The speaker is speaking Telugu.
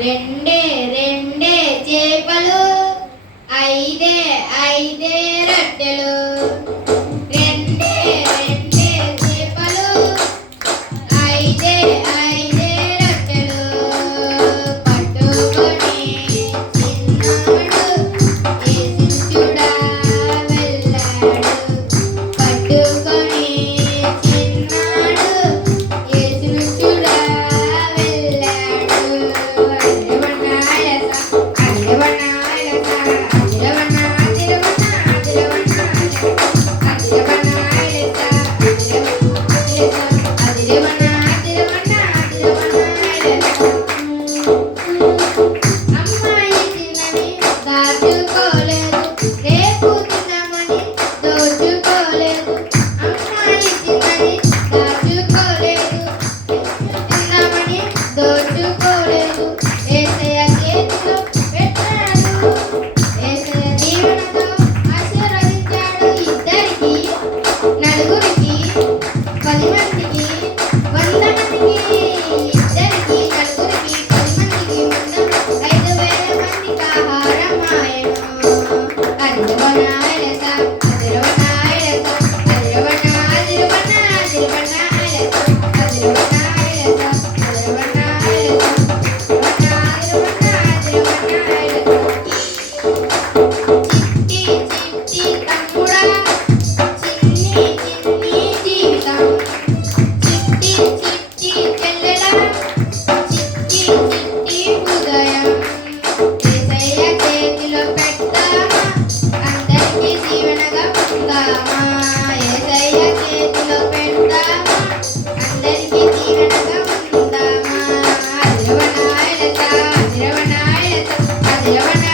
రెండే రెండే చేపలు ఐదే ఐదే రొట్టెలు రెండే రెండే చేపలు ఐదే ఐదే రొట్టెలు పట్టుకొని చిన్నాడు యేసుని చూడ వెళ్ళాడు పట్టుకొని చిన్నాడు యేసుని చూడ వెళ్ళాడు అమ్మాయి చిన్నది దాచుకోలేదు రేపు తినమని దోచుకోలేదు అమ్మాయి చిన్నది దాచుకోలేదు తిందామని దోచుకోలేదు యేసయ్య చేతిలో పెట్టాడు యేసయ్య దీవెనతో ఆశీర్వదించాడు ఇద్దరికి నలుగురికి 10 మందికి 100 మందికి ఇద్దరికి నలుగురికి 10 మందికి 5,000 మందికి ఆహారం ఆయను అదిరవనాయలస అదిరవనాయలస అదిరవన అదిరవన అదిరవనాయలస అదిరవనాయలస అదిరవనాయలస చిట్టి చిట్టి తమ్ముడా చిన్ని చిన్ని జీవితం చిట్టి చిట్టి చెల్లెలా చిట్టి చిట్టి హృదయం యేసయ్య చేతిలో పెడతామా అందరికీ దీవెనగా ఉందామా యేసయ్య చేతిలో పెడతామా అందరికీ దీవెనగా ఉందామా అదిరవనాయలస అదిరవనాయలస అదిరవనాయలస